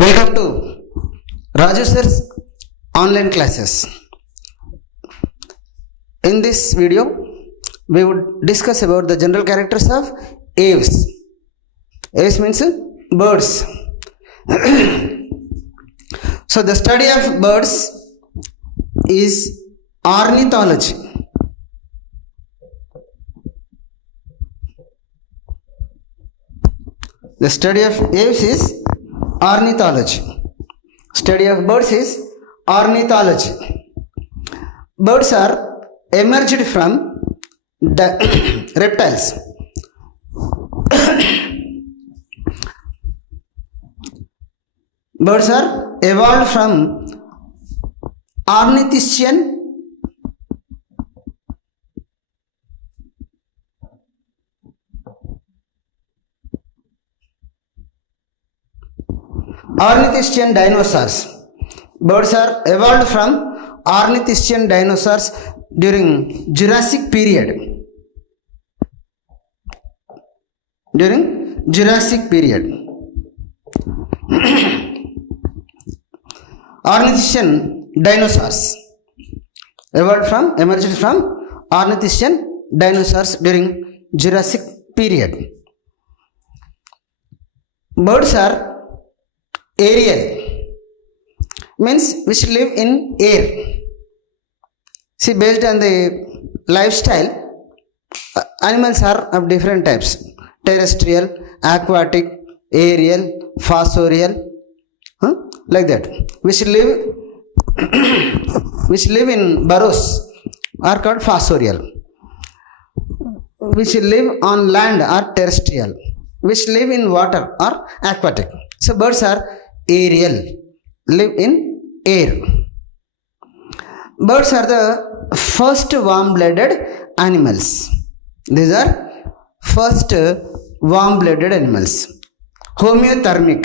Welcome to Raju sir's online classes. In this video, we would discuss about the general characters of aves. Aves means birds. So the study of birds is ornithology. The study of aves is ornithology. Study of birds is ornithology. Birds are emerged from reptiles. Birds are evolved from ornithischian dinosaurs. Birds are evolved from ornithischian dinosaurs during Jurassic period. During Jurassic period. Ornithischian dinosaurs emerged from ornithischian dinosaurs during Jurassic period. Birds are aerial, means which live in air. See, based on the lifestyle, animals are of different types: terrestrial, aquatic, aerial, fossorial, like that. Which live in burrows are called fossorial. Which live on land are terrestrial. Which live in water are aquatic. So birds are aerial, live in air. Birds are the first warm-blooded animals. These are first warm-blooded animals. Homeothermic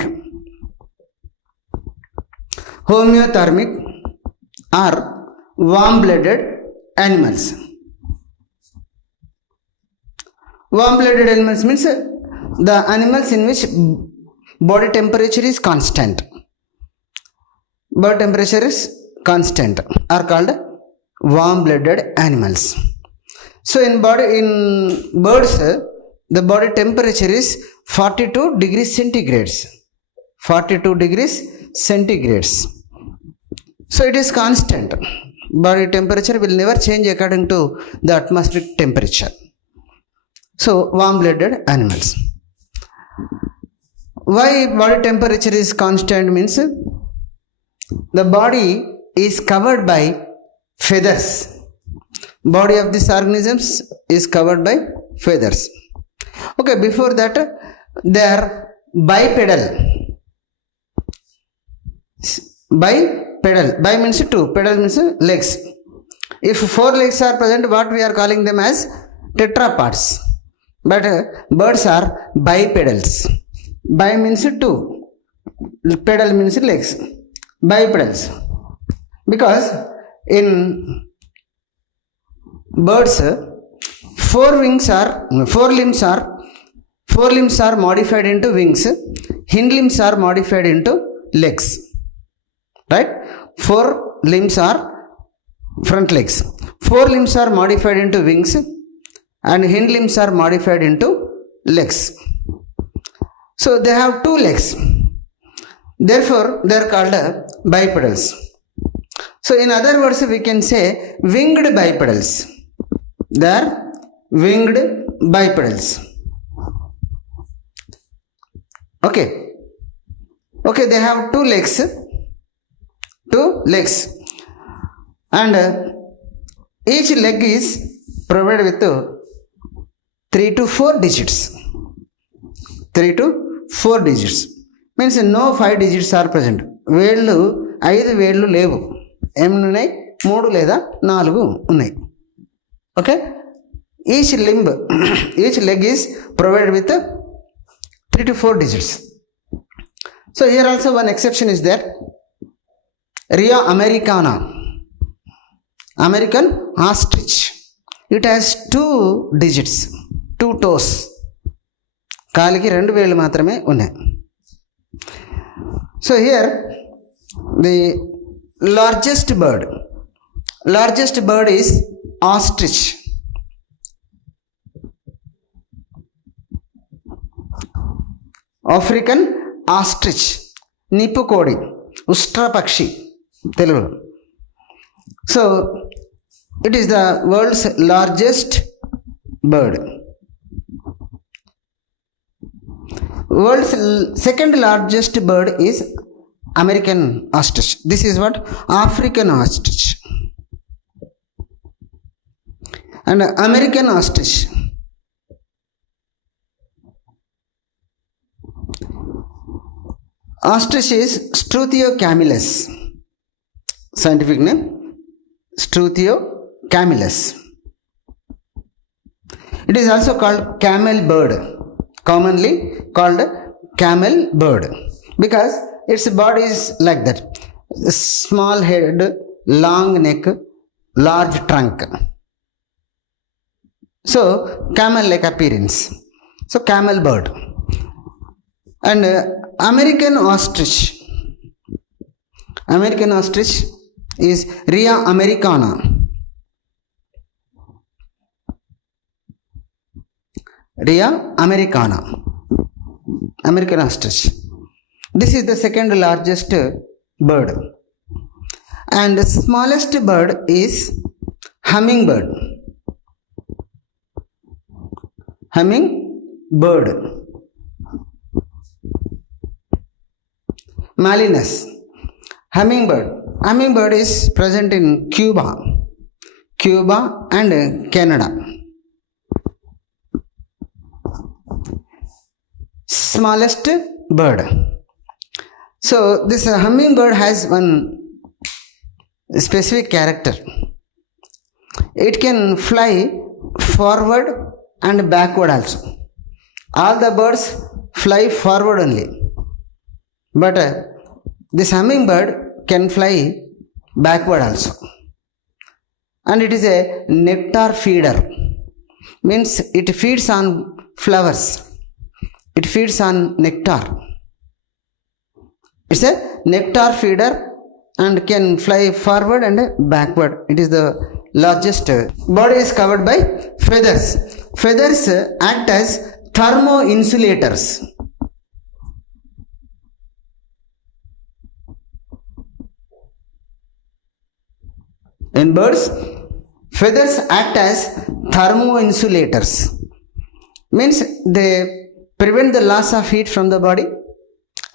are warm-blooded animals. Warm-blooded animals means the animals in which body temperature is constant. Body temperature is constant are called warm-blooded animals. So in birds, the body temperature is 42 degrees centigrades. 42 degrees centigrades. So it is constant. Body temperature will never change according to the atmospheric temperature. So warm-blooded animals. Why body temperature is constant means the body is covered by feathers. Body of these organisms is covered by feathers. Okay, before that they are bipedal. Bipedal. Bi means two. Pedal means legs. If four legs are present, what we are calling them as tetrapods. But birds are bipedals. Bi means two. Pedal means legs. Bipedals. Because in birds, four limbs are modified into wings. Hind limbs are modified into legs. Right? Four limbs are front legs. Four limbs are modified into wings, and hind limbs are modified into legs. So they have two legs. Therefore, they are called bipedals. So in other words, we can say winged bipedals. They are winged bipedals. Okay, they have two legs, and each leg is provided with 3 to 4 digits. 3 to 4 digits means no 5 digits are present. వేళ్ళు 5 వేళ్ళు లేవు. ఏమి ఉన్నాయి? 3 లేదా 4 ఉన్నాయి. Okay, each leg is provided with 3 to 4 digits. So here also one exception is there. Rhea americana, American ostrich. It has 2 digits, 2 toes. కాలికి 2 వేళ్ళు మాత్రమే ఉన్నాయి. So here the largest bird is ostrich. African ostrich, నిప్పుకోడి, ఉష్ట్రపక్షి Telugu. So it is the world's largest bird. World's second largest bird is American ostrich. This is what? African ostrich. And American ostrich. Ostrich is Struthiocamelus. Scientific name Struthiocamelus. It is also called camel bird, commonly called camel bird, because its body is like that: small head, long neck, large trunk. So camel like appearance. So camel bird. And American ostrich is Rhea americana. Rhea americana, American ostrich. This is the second largest bird. And the smallest bird is hummingbird. Hummingbird. Malinus. Hummingbird is present in Cuba and Canada. Smallest bird. So this hummingbird has one specific character. It can fly forward and backward also. All the birds fly forward only, but this hummingbird can fly backward also. And it is a nectar feeder, means it feeds on flowers. It feeds on nectar. It's a nectar feeder and can fly forward and backward. It is the largest. Body is covered by feathers. Feathers act as thermo-insulators. In birds, feathers act as thermo-insulators. Means they prevent the loss of heat from the body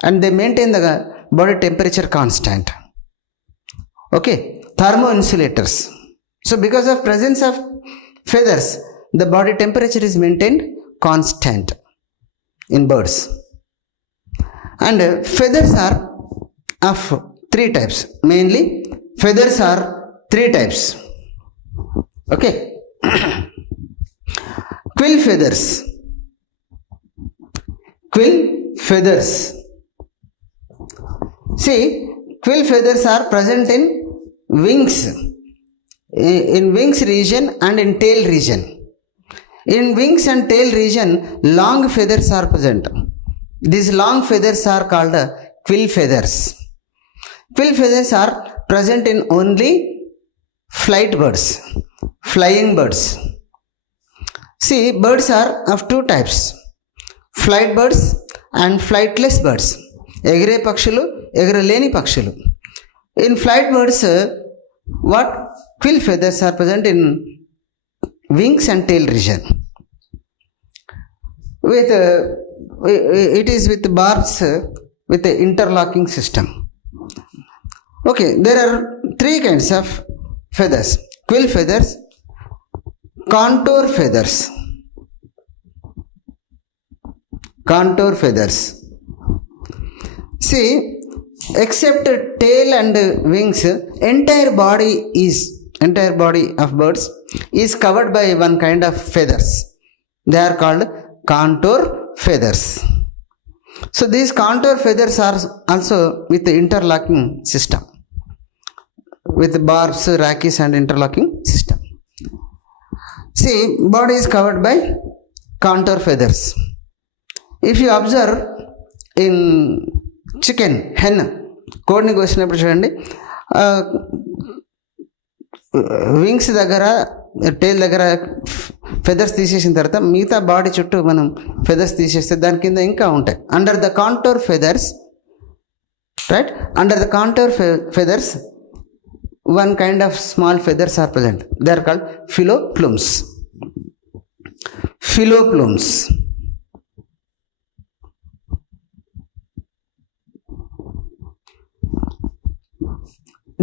and they maintain the body temperature constant. Okay, thermo-insulators. So because of presence of feathers, the body temperature is maintained constant in birds. And feathers are of three types. Mainly feathers are three types. Okay. Quill feathers. See, quill feathers are present in wings region and in tail region. In wings and tail region, long feathers are present. These long feathers are called quill feathers. Quill feathers are present in only flying birds. See, birds are of two types: flight birds and flightless birds. ఎగిరే పక్షులు, ఎగరలేని పక్షులు. In flight birds, what quill feathers are present in wings and tail region. With it is with barbs with the interlocking system. Okay, there are three kinds of feathers: quill feathers, contour feathers. See, except tail and wings, entire body of birds is covered by one kind of feathers. They are called contour feathers. So these contour feathers are also with the interlocking system, with barbs, rachis and interlocking system. See, body is covered by contour feathers. If you observe in chicken, hen, కోడిని కోసినప్పుడు చూడండి, wings దగ్గర, tile దగ్గర feathers తీసేసిన తర్వాత మిగతా body చుట్టూ మనం ఫెదర్స్ తీసేస్తే దాని కింద ఇంకా ఉంటాయి. Under the contour feathers, right, under the contour feathers one kind of small feathers are present. They are called phyloplumes. Phyloplumes.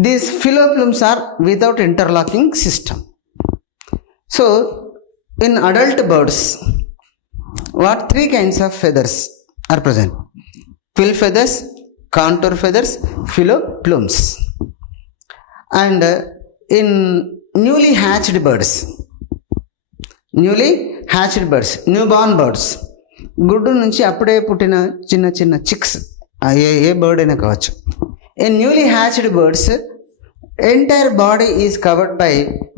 These phyloplumes are without interlocking system. So in adult birds, what three kinds of feathers are present? Quill feathers, contour feathers, phyloplumes. And in newly hatched birds, newborn birds, గుడ్డు నుంచి అప్పుడే పుట్టిన చిన్న చిన్న chicks, ఏ bird అయినా కావచ్చు. In newly hatched birds entire body is covered by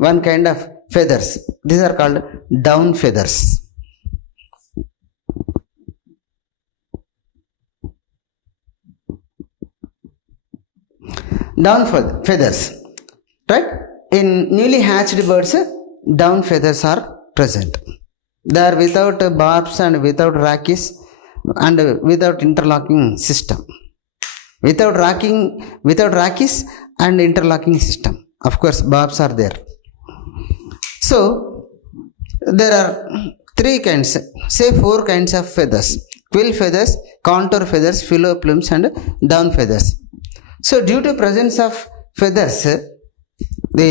one kind of feathers. These are called down feathers. Down feathers, right? In newly hatched birds, down feathers are present. They are without barbs and without rachis and without interlocking system. Without rachis and interlocking system. Of course, barbs are there. So there are three kinds, say four kinds of feathers: quill feathers, contour feathers, phyloplumes, and down feathers. So due to presence of feathers, the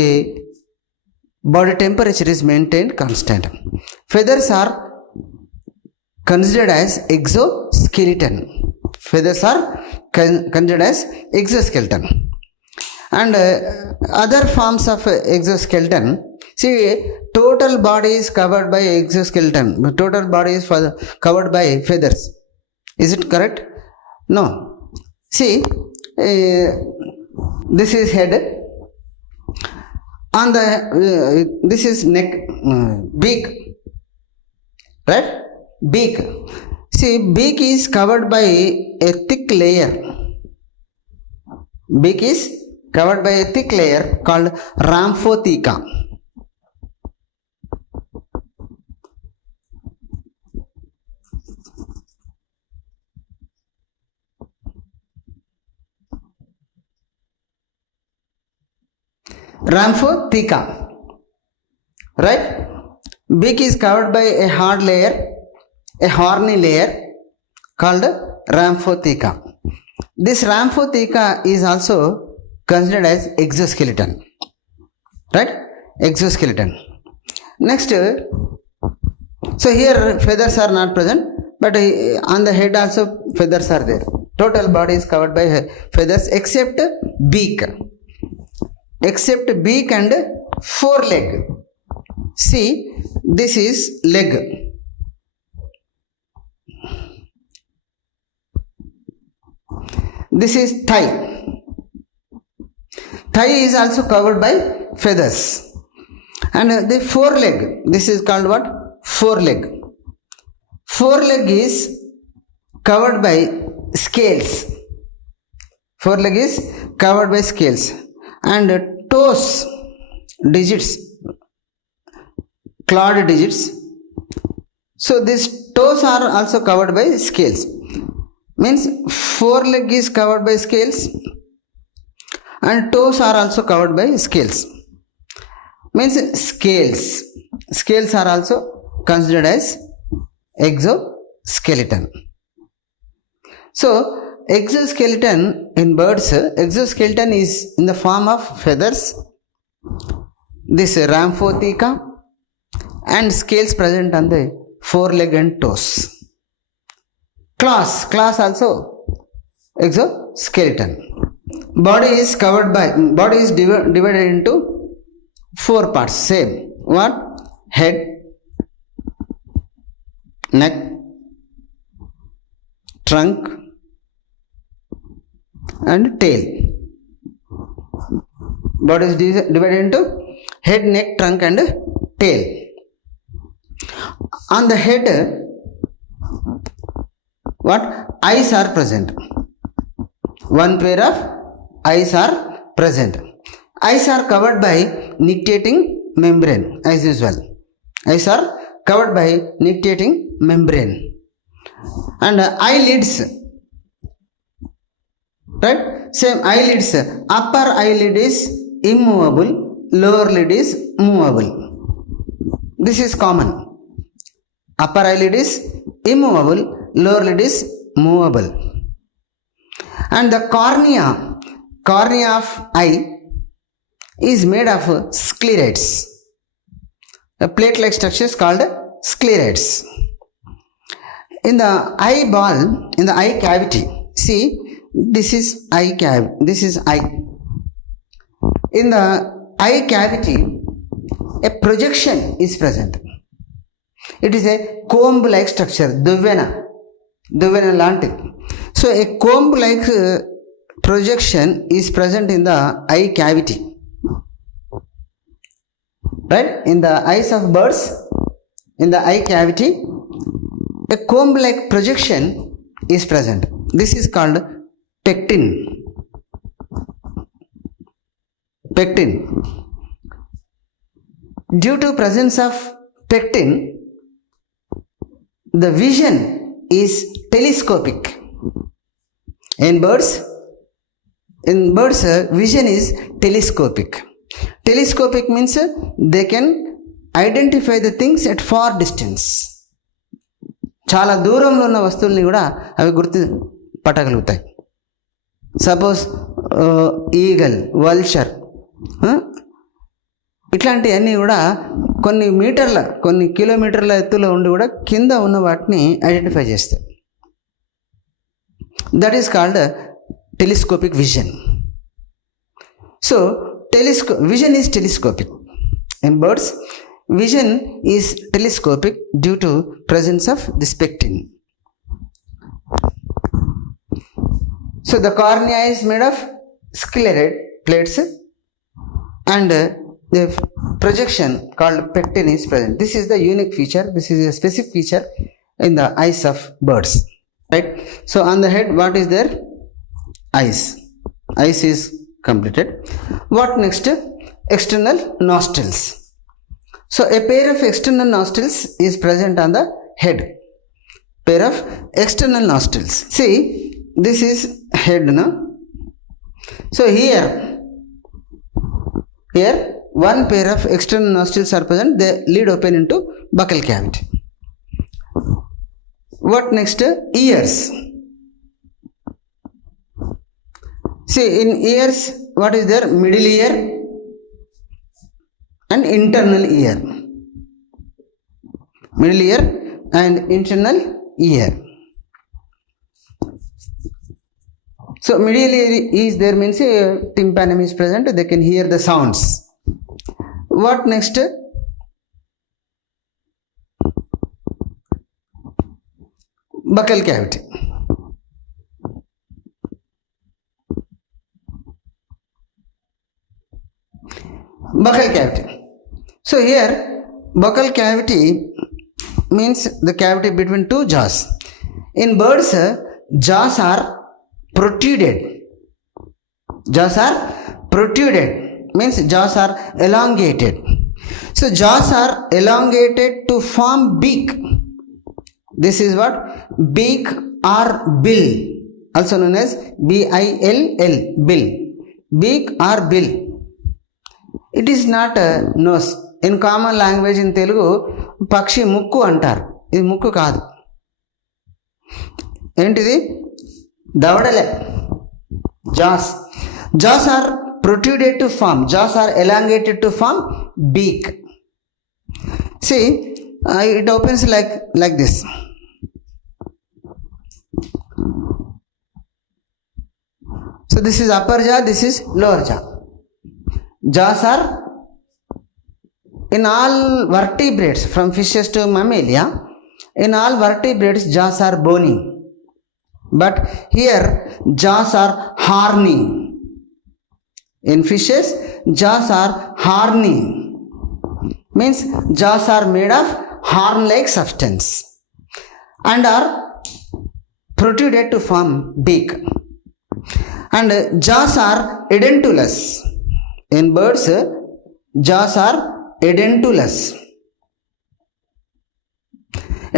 body temperature is maintained constant. Feathers are considered as exoskeleton. Feathers are considered as exoskeleton. And other forms of exoskeleton, see, total body is covered by exoskeleton. Total body is covered by feathers. Is it correct? No. See, this is head. On the this is neck, beak, right? Beak. See, beak is covered by a thick layer. Beak is covered by a thick layer called rhamphotheca. Rhamphotheca, right? Beak is covered by a hard layer, a horny layer called rhamphotheca. This rhamphotheca is also considered as exoskeleton, right? Exoskeleton. Next, so here feathers are not present, but on the head also feathers are there. Total body is covered by feathers except beak. Except beak and foreleg. See, this is leg. This is thigh. Thigh is also covered by feathers. And the foreleg, this is called what? Foreleg. Foreleg is covered by scales. Foreleg is covered by scales. And toes, digits, clawed digits. So these toes are also covered by scales. Means foreleg is covered by scales and toes are also covered by scales. Means scales are also considered as exoskeleton. So exoskeleton in birds, exoskeleton is in the form of feathers, this rhamphotheca, and scales present on the foreleg and toes. Claws also exoskeleton. Body is divided into four parts. Same. What? Head, neck, trunk, and tail. Body is divided into head, neck, trunk, and tail. On the head, what? Eyes are present. one pair of eyes are present. Eyes are covered by nictitating membrane as usual. Eyes are covered by nictitating membrane. And eyelids, right? Same eyelids. Upper eyelid is immovable, lower lid is movable. This is common. Upper eyelid is immovable, lower lid is movable. And the cornea of eye is made of sclerates. A plate-like structure is called sclerates. In the eyeball, in the eye cavity, see, this is eye cavity, this is eye. In the eye cavity, a projection is present. It is a comb-like structure, duvena lanti. So a comb-like projection is present in the eye cavity, right? In the eyes of birds, in the eye cavity, a comb-like projection is present. This is called pectin. Due to presence of pectin, the vision is telescopic. In birds, vision is telescopic. Telescopic means they can identify the things at far distance. చాలా దూరంలో ఉన్న వస్తువుల్ని కూడా అవి గుర్తు పట్టగలుగుతాయి. Suppose eagle, vulture, ఇట్లాంటివన్నీ కూడా కొన్ని కిలోమీటర్ల ఎత్తులో ఉండి కూడా కింద ఉన్న వాటిని ఐడెంటిఫై చేస్తాయి. That is called telescopic vision. So vision is telescopic. In birds, vision is telescopic due to presence of this pectin. So the cornea is made of sclerate plates and the projection called pectin is present. This is the unique feature. This is a specific feature in the eyes of birds, right? So on the head, what is there? Eyes is completed. What next? External nostrils. So a pair of external nostrils is present on the head. Pair of external nostrils. See, this is head, no? So here one pair of external nostrils are present. They lead open into buccal cavity. What next? Ears. See, in ears, what is there? Middle ear and internal ear. Middle ear and internal ear. So middle ear is there means tympanum is present. They can hear the sounds. What next? Buccal cavity. Buccal cavity. So here buccal cavity means the cavity between two jaws. In birds, jaws are protruded. Means jaws are elongated. So jaws are elongated to form beak. This is what? Beak or bill, also known as bill, bill. Beak or bill. It is not a nose. In common language in Telugu, pakshi mukku antaru. ఇది ముక్కు కాదు. ఏంటిది? దవడలే. Jaws are protruded to form. Jaws are elongated to form beak. See, it opens like this. So this is upper jaw, this is lower jaw. Jaws are in all vertebrates, from fishes to mammalia, in all vertebrates jaws are bony, but here jaws are horny. In fishes, jaws are horny, means jaws are made of horn-like substance and are protruded to form beak. And jaws are edentulous. In birds, jaws are edentulous.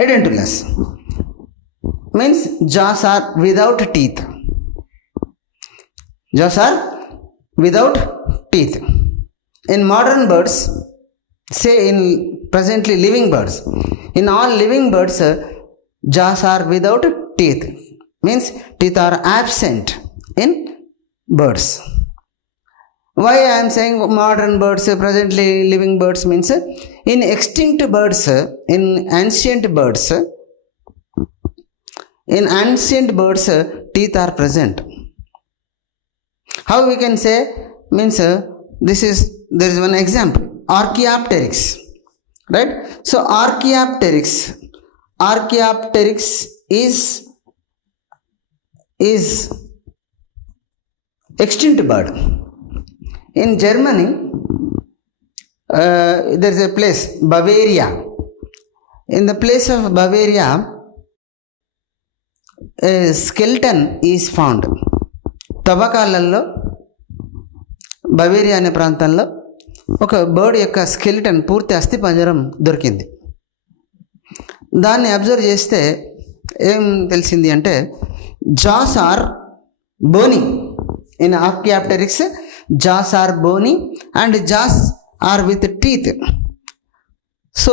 Edentulous means jaws are without teeth. Jaws are without teeth. In modern birds, say in presently living birds, in all living birds, jaws are without teeth, means teeth are absent in birds. Why I am saying modern birds, presently living birds, means in extinct birds, in ancient birds, teeth are present. How we can say, means there is one example, Archaeopteryx, right? So Archaeopteryx is extinct bird. In Germany, there is a place, Bavaria. In the place of Bavaria, a skeleton is found. తవ్వకాలలో Bavaria అనే ప్రాంతంలో ఒక bird యొక్క skeleton, పూర్తి అస్థిపంజరం దొరికింది. దాన్ని observe చేస్తే ఏం తెలిసింది అంటే, jaws are bony. In archaeopteryx jaws are bony and jaws are with teeth. So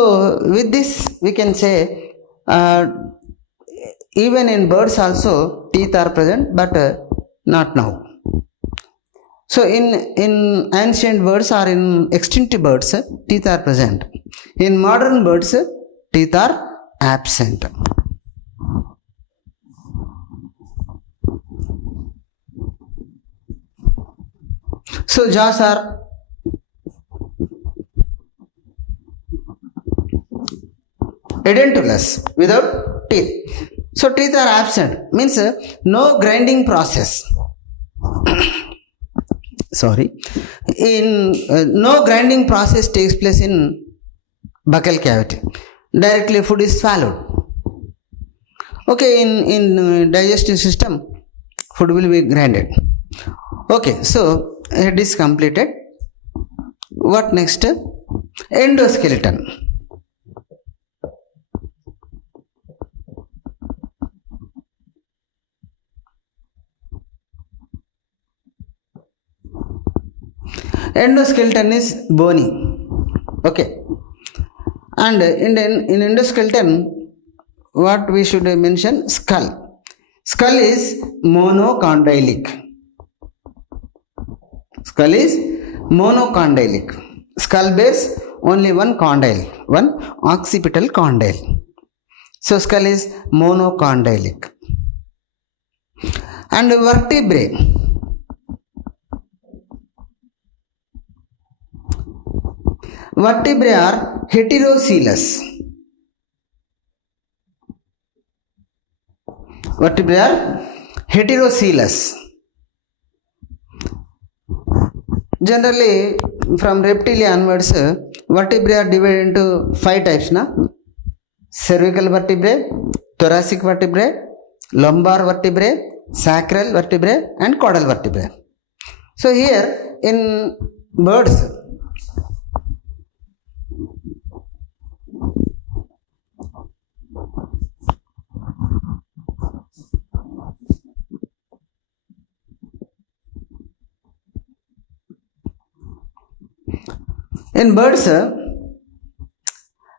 with this we can say even in birds also teeth are present, but not now. So in ancient birds or in extinct birds, teeth are present. In modern birds, teeth are absent. So jaws are edentulous, without teeth. So teeth are absent, means no grinding process. Sorry, in no grinding process takes place in buccal cavity. Directly food is swallowed. Okay, in digestive system, food will be grinded. Okay, so head is completed. What next? Endoskeleton. Endoskeleton is bony. Okay, and in endoskeleton, what we should mention? Skull. Skull is monocondylic. Skull is monocondylic. Skull bears only one condyle, one occipital condyle. So skull is monocondylic. And vertebrae. Vertebrae are heterocoelous. Vertebrae are heterocoelous. Generally, from reptilia onwards, vertebrae are divided into 5 types. Cervical vertebrae, thoracic vertebrae, lumbar vertebrae, sacral vertebrae, and caudal vertebrae. So here in birds,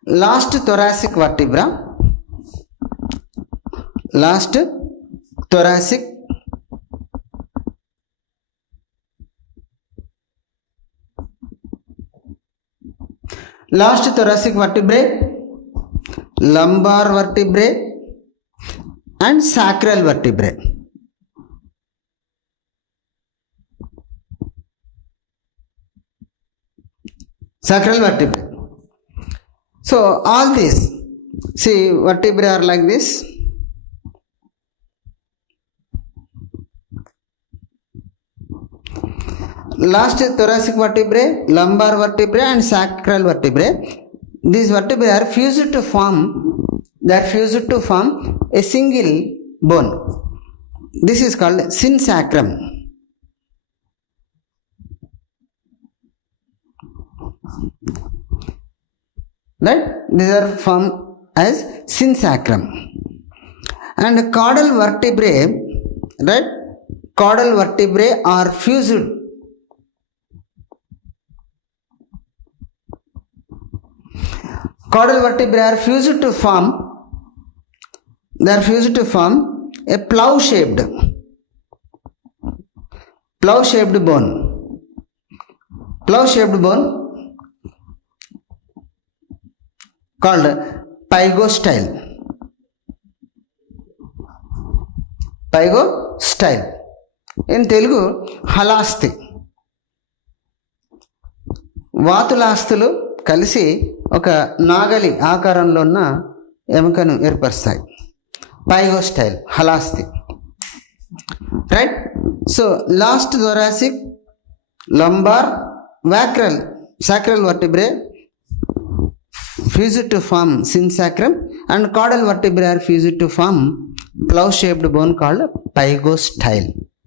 last thoracic vertebra, last thoracic vertebrae, lumbar vertebrae, and sacral vertebrae. Sacral vertebrae. So all these, see, vertebrae are like this. Last thoracic vertebrae, lumbar vertebrae, and sacral vertebrae. These vertebrae are fused to form. They are fused to form a single bone. This is called synsacrum. Right? These are formed as synsacrum. And caudal vertebrae, right? Caudal vertebrae are fused. Caudal vertebrae are fused to form. They are fused to form a plough-shaped bone. Plough-shaped bone called pygostyle. Pygostyle. In Telugu, హలాస్తి. వాతులాస్తులు కలిసి ఒక నాగలి ఆకారంలో ఉన్న ఎముకను ఏర్పరుస్తాయి. Pygostyle, హలాస్తి. Right? So last thoracic, lumbar, sacral vertebrae fused to form synsacrum, and caudal vertebrae are fused to form plough-shaped bone called pygostyle.